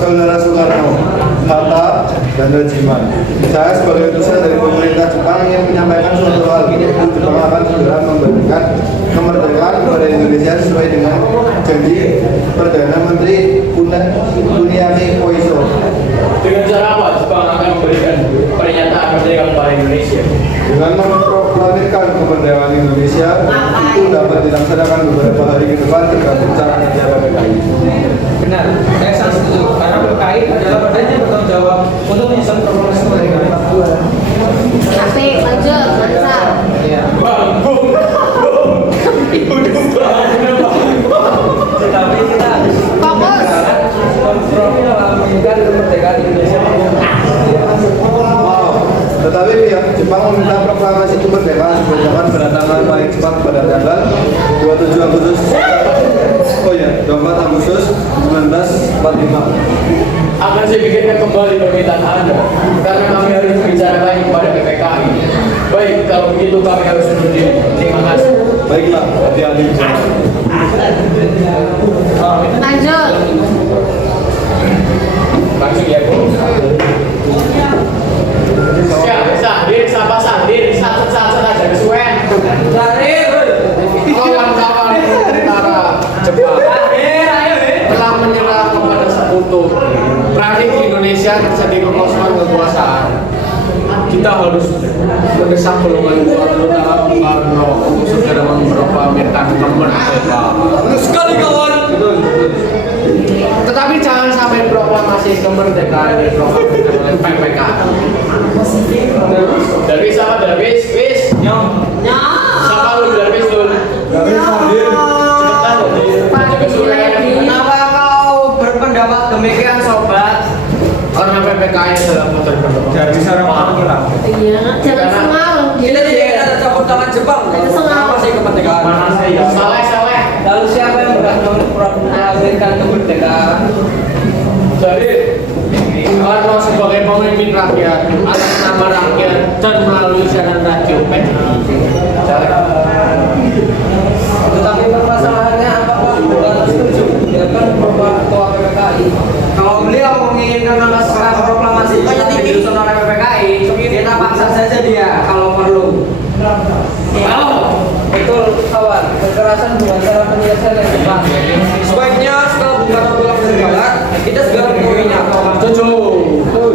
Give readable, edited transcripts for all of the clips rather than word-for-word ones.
Saudara Soekarno, Hatta, dan Rajiman. Saya sebagai utusan dari pemerintah Jepang ingin menyampaikan suatu hal. Jepang akan segera memberikan kemerdekaan kepada Indonesia sesuai dengan janji Perdana Menteri Kuniaki Koiso. Dengan cara apa Jepang akan memberikan pernyataan kemerdekaan kepada Indonesia? Dengan memproklamirkan kemerdekaan Indonesia itu dapat dilaksanakan beberapa hari ke depan tergantung cara kerja PPKI. Benar, saya sangat setuju karena PPKI adalah badan yang bertanggung jawab untuk menyusun proklamasi kemerdekaan. Asik, lanjut, mantap. Iya. Tapi kita harus Fokus. kontrol melakukan kemerdekaan Indonesia. Tetapi pihak Jepang meminta proklamasi kemerdekaan dibacakan berdatangan paling cepat pada tanggal 24 Agustus 1945. Akan saya pikirkan kembali permintaan Anda karena kami harus bicara lagi kepada PPKI. Baik, kalau begitu kami harus undur diri. Terima kasih. Baiklah, hati-hati di jalan. Lanjut. Langsung ya, Bu. Siap, sahdir, sapa sahdir, satu-satu aja kesuwen. Kawan-kawan tentara Jepang telah menyerah kepada sekutu. Terakhir di Indonesia terjadi kekosongan kekuasaan. Kita harus mendesak golongan terutama Bung Karno untuk segera memproklamirkan kemerdekaan. Bagus sekali kawan. Tetapi jangan sampai proklamasi kemerdekaan diproklamasikan oleh PPKI. Darwis apa Darwis? Wis. Nyong. Siapa lu Darwis lu? Darwis hadir. Cepetan jaga kesuwen. Kenapa kau berpendapat demikian, sobat? Karena PPKI adalah motor perkembangan. Dari sana makan lah. Iya, jangan sengal. Kita tidak ada campur tangan Jepang. Proklamasi kemerdekaan. Saleh. Lalu siapa yang berhak memproklamirkan kemerdekaan? Jadi, Karno sebagai pemimpin rakyat atas nama rakyat dan melalui siaran radio PTI. Tetapi permasalahannya apakah bukan setuju biarkan Bapak Ketua PPKI? Kalau beliau menginginkan naskah proklamasi yang disusun oleh PPKI, kita paksa saja dia kalau perlu. Betul kawan, kekerasan bukan cara penyelesaian yang tepat. Sebaiknya setelah Bung Karno pulang dari barat, kita segera menemuinya. Setuju. Betul.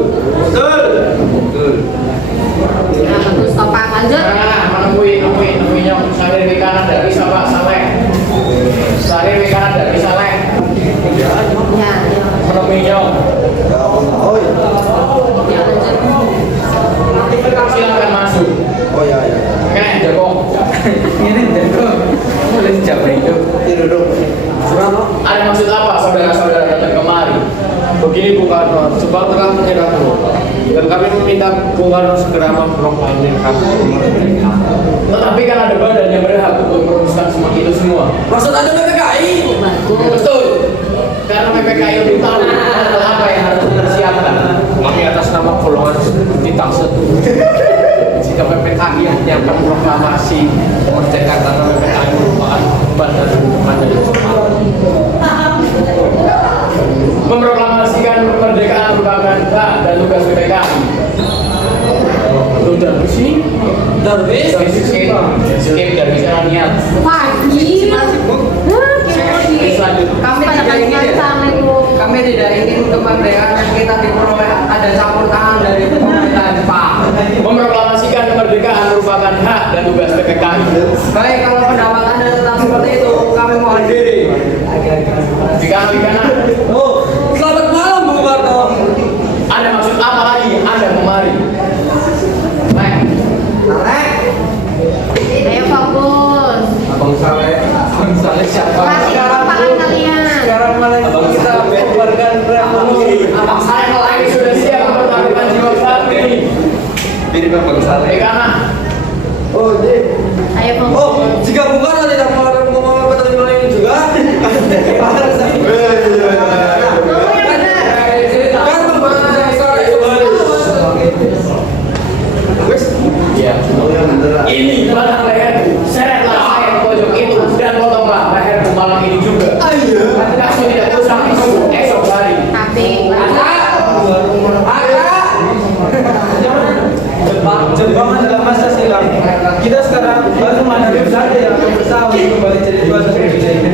Nah, bagus, topak. Lanjut. Nah, menemuinya Sahir di kanan dari Saleh. Sahir di kanan dari Saleh. Ya, ya. Menemuinya. Oh ya. Ya, lanjut. Silakan masuk. Oh ya ya. Oke, Joko. Ini jago, boleh siapa itu? Tidak dong. Ada maksud apa saudara-saudara datang kemari? Begini Bung Karno, Jepang telah menyerah dan kami meminta Bung Karno segera memproklamirkan kemerdekaan. Tetapi kan ada badan yang berhak untuk merumuskan semua itu semua. Maksud Anda PPKI? Bagus. Betul. Karena PPKI lebih tahu apa yang harus dipersiapkan. Kami atas nama golongan bintang setu. Jika PPKI menyiapkan proklamasi kemerdekaan karena PPKI merupakan badan hukuman dari Jepang. Memproklamasikan kemerdekaan merupakan hak dan tugas PPKI. Udah sih? Darwis, skip dari sana niat. Pagi. Kami Pada tidak ingin, kacang itu. kami tidak ingin kemerdekaan yang kita diperoleh ada campur tangan dari pemerintah Jepang. Memproklamasikan kemerdekaan merupakan hak dan tugas PPKI. Baik, kalau pendapat Anda tentang seperti itu, kami mohon diri. Di kanan. Oh, selamat malam Bung Karno. Ada maksud apa lagi Anda kemari? Ayo fokus. Abang Saleh siapa? Kasih kepakan kalian. Sekarang malah kita membubarkan revolusi. Abang Saleh lagi sudah siap mempertaruhkan jiwa kami. Diri Bang Saleh. Di kanan. Oh, jadi. Ayo Oh, fokus. jika Bung Karno tidak mau mempertaruhkan ini juga, ini batang leher, seretlah saya ke pojok itu dan potonglah leher pemalang ini yang akan bersama kembali jadi dua ini.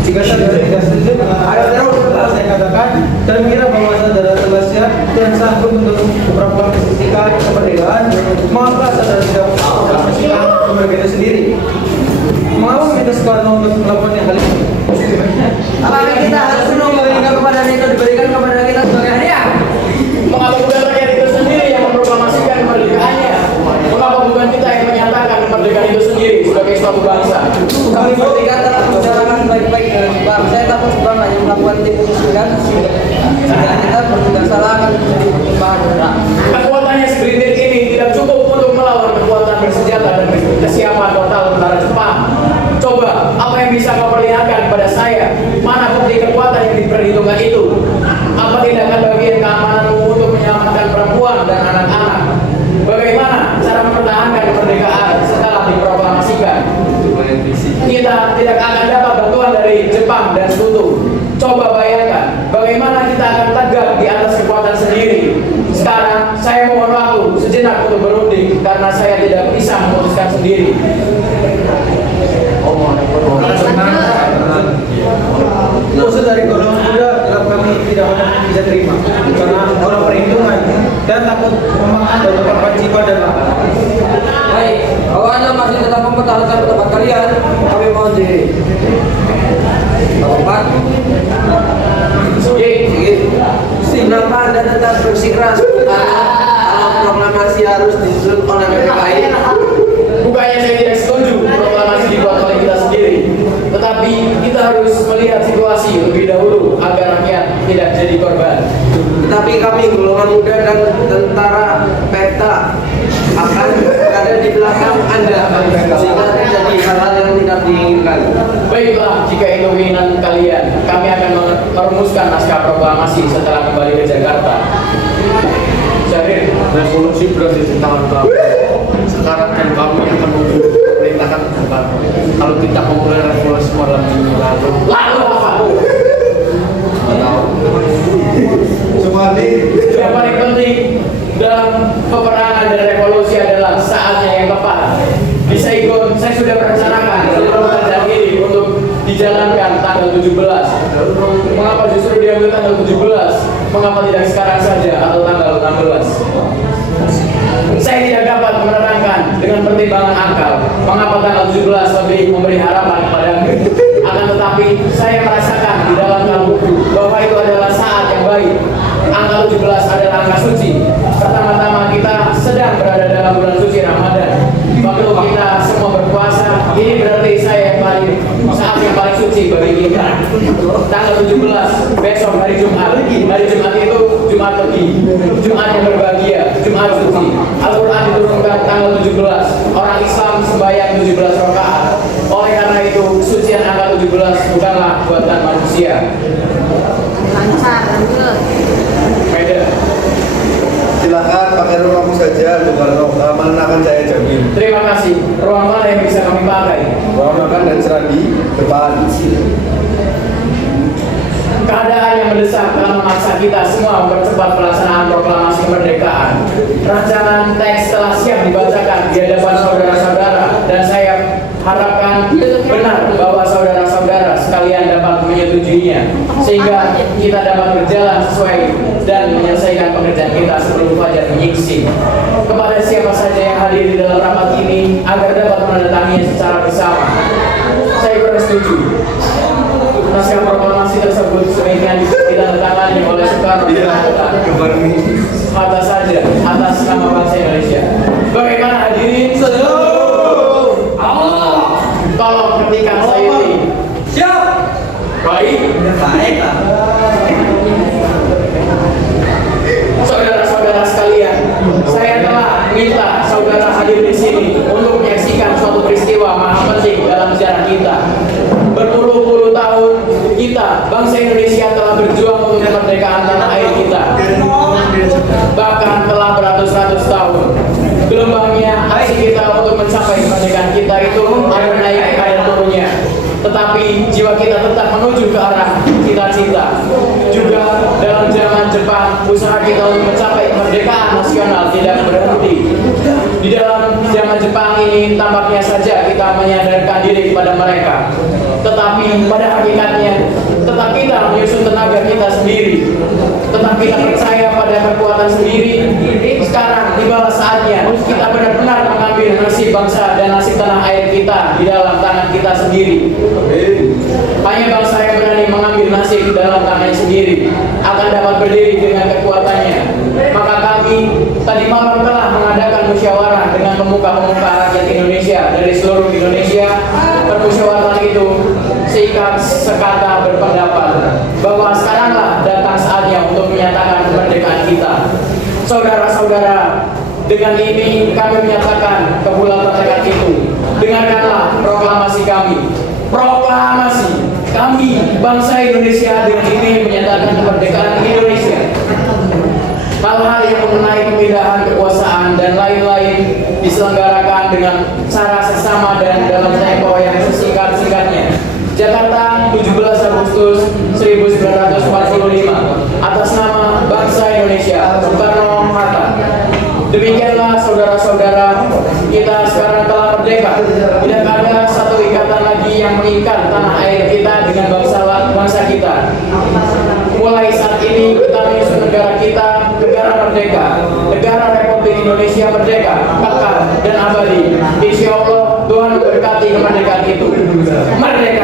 Jika saudara tidak setuju dengan apa yang telah saya katakan, saya mengira bahwa saudara telah siap dan sanggup untuk memproklamasikan kemerdekaan. Mengapa saudara tidak memproklamasikan kemerdekaan itu sendiri? Mengapa meminta Soekarno untuk melakukan hal ini? Apakah kita harus menunggu hingga kepada itu diberikan kepada kita sebagai hadiah? Mengapa bukan rakyat itu sendiri yang memproklamasikan kemerdekaannya? Mengapa bukan kita yang menyatakan kemerdekaan itu sendiri sebagai suatu bangsa? Kami bertiga telah menjalankan baik-baik dengan Jepang. Saya takut Jepang hanya melakukan tipu muslihat sehingga kita bertugas salah akan menjadi pertimbangan berat. Kekuatannya segelintir ini tidak cukup untuk melawan kekuatan bersenjata dan kesiapan total tentara Jepang. Coba, apa yang bisa kau perlihatkan kepada saya? Mana bukti kekuatan yang diperhitungkan itu? Apa tindakan bagian keamananmu untuk menyelamatkan perempuan dan anak-anak? Bagaimana cara mempertahankan kemerdekaan setelah diproklamasikan? Kita tidak akan dapat bantuan dari Jepang dan Sekutu. Coba bayangkan, bagaimana kita akan tegak di atas kekuatan sendiri. Sekarang, saya mohon waktu sejenak untuk berunding karena saya tidak bisa memutuskan sendiri. Maksud dari golongan muda dalam kami tidak banyak bisa terima karena orang perhitungan dan takut memakan dan memperpan jiwa dan mata. Baik, kalau Anda masih tetap mempertahankan pendapat kalian, kami mohon diri. Bapak, kenapa Anda tetap bersikeras kalau proklamasi harus disusun oleh PPKI? Bukannya saya tidak setuju proklamasi dibuat oleh kita sendiri, tetapi kita harus melihat situasi lebih dahulu agar rakyat tidak jadi korban. Tetapi kami golongan muda dan tentara peta akan berada di belakang Anda sehingga terjadi hal-hal yang tidak diinginkan. Baiklah, jika itu keinginan kalian, kami akan merumuskan naskah proklamasi setelah kembali ke Jakarta. Syahrir, Revolusi berada di tangan kamu. Sekarang kan kamu yang menunggu perintahkan bukan. Kalau kita memulai revolusi malam minggu lalu apa? Sumardi, Yang paling penting dalam peperangan dan revolusi adalah saatnya yang tepat. Di Saigon, saya sudah merencanakan seluruh kerjaan ini untuk dijalankan tanggal 17. Mengapa justru diambil tanggal 17? Mengapa tidak sekarang saja atau tanggal 16? Saya tidak dapat menerangkan dengan pertimbangan akal mengapa tanggal 17 lebih memberi harapan kepadamu. Akan tetapi saya merasakan di dalam kalbuku bahwa itu adalah saat yang baik. Angka 17 adalah angka suci. Pertama-tama kita sedang berada dalam bulan suci Ramadan. Waktu kita semua berpuasa, ini berarti saat yang paling suci bagi kita. Tanggal 17 besok hari Jumat. Hari Jumat itu Jumat Legi, Jumat yang berbahagia, Jumat suci. Al-Quran diturunkan tanggal 17. Orang Islam sembahyang 17 rakaat. Oleh karena itu, kesucian angka 17 bukanlah buatan manusia. Lancar, lanjut. Beda. silakan pakai rumahmu saja, Soekarno. Keamanan akan saya jamin. Terima kasih. Ruang mana yang bisa kami pakai? Ruang makan dan serandi depan. Keadaan yang mendesak telah memaksa kita semua mempercepat pelaksanaan proklamasi kemerdekaan. Rancangan teks telah siap dibacakan di hadapan saudara-saudara dan saya harapkan benar bahwa saudara-saudara sekalian dapat menyetujuinya sehingga kita dapat berjalan sesuai dan menyelesaikan pekerjaan kita sebelum fajar menyingsing. Kepada siapa saja yang hadir di dalam rapat ini agar dapat menandatanginya secara bersama, saya bersetuju. Naskah proklamasi tersebut sebaiknya ditandatangani oleh Soekarno atas saja atas nama bangsa Indonesia. Bagaimana hadirin? Tolong ketikkan saya ini. Siap. Baik. Baik. Saudara-saudara sekalian, saya telah minta saudara hadir di sini untuk menyaksikan suatu peristiwa maha penting dalam sejarah kita. Berpuluh-puluh tahun kita, bangsa Indonesia telah berjuang untuk kemerdekaan tanah air kita. Bahkan telah beratus-ratus tahun. Gelombangnya aksi kita untuk mencapai kemerdekaan kita itu ada naik ada turunnya. Tetapi tetapi jiwa kita tetap menuju ke arah cita-cita. Juga dalam zaman Jepang, usaha kita untuk mencapai kemerdekaan nasional tidak berhenti. Di dalam zaman Jepang ini tampaknya saja kita menyadarkan diri kepada mereka, tetapi pada hakikatnya tetap kita menyusun tenaga kita sendiri, tetap kita percaya pada kekuatan sendiri. Sekarang tibalah saatnya kita benar-benar mengambil nasib bangsa dan nasib tanah air kita di dalam tangan kita sendiri. Hanya bangsa yang berani mengambil nasib dalam tangannya sendiri akan dapat berdiri dengan kekuatannya. Maka kami tadi malam telah mengadakan musyawarah dengan pemuka-pemuka rakyat Indonesia dari seluruh Indonesia. Permusyawaratan itu seikat sekata berpendapat bahwa sekaranglah datang saatnya untuk menyatakan kemerdekaan kita. Saudara-saudara, dengan ini kami menyatakan kebulatan tekad itu. Dengarkanlah proklamasi kami. Proklamasi kami bangsa Indonesia dengan ini menyatakan kemerdekaan Indonesia. Hal-hal yang mengenai pemindahan kekuasaan dan lain-lain diselenggarakan dengan cara sesama dan dalam tempo yang sesingkat-singkatnya. Jakarta, 17 Agustus 1945, atas nama bangsa Indonesia, Soekarno-Hatta. Demikianlah saudara-saudara, kita sekarang telah merdeka. Tidak ada satu ikatan lagi yang mengikat tanah air kita dengan bangsa kita. Mulai saat ini kita menyusun negara kita, negara merdeka, negara Republik Indonesia merdeka, kekal dan abadi. Insya Allah Tuhan memberkati kemerdekaan itu. Merdeka.